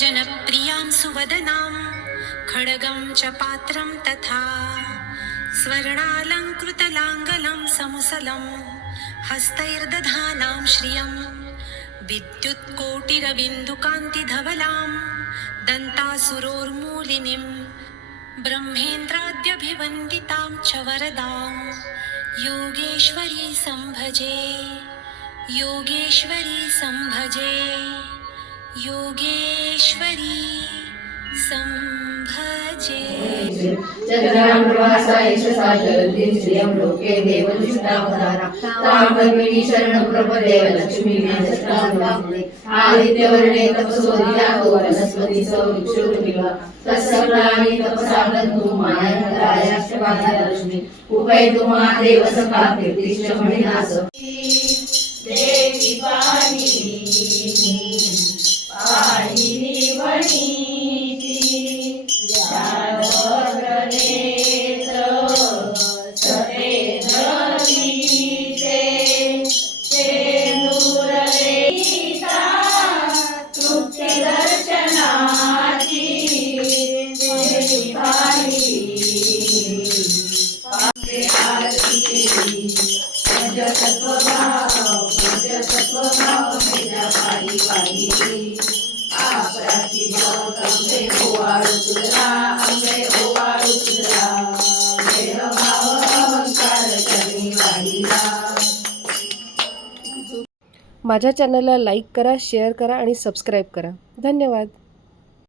जनप्रियां सुवदनां खड्गं च पात्रं तथा स्वर्णालङ्कृतलाङ्गलं समुसलं हस्तैर्दधानां श्रियं विद्युत्कोटिरविन्दुकान्तिधवलां दन्तासुरोर्मूलिनीं ब्रह्मेन्द्राद्यभिवन्दितां च वरदां योगेश्वरी संभजे योगेश्वरी संभजे योगेश्वरी संभजे। चंद्रांप्रभासा यशसा जलधिं श्रियं लोके देवदुष्टावतारा तां कर्मिणी शरणं प्रपदे लक्ष्मी नमस्ते आदित्यवर्णे तपसोदितातो वनस्पतिसो वृक्षोत्रिवा तत्सप्राणि तपसा बन्धु मायान्तरायाश्चपादलक्ष्मी उपैतु महादेव सखा कीर्तिश्च मणिनास देवी पाणिनी पाणिनी वणिती जालवग्रनेत्र सतेन्द्रदीते तेन्दूरलेखिता तृप्तिदर्शनाति देवी पाणिनी माझ्या चॅनलला लाईक करा, शेअर करा आणि सबस्क्राईब करा. धन्यवाद.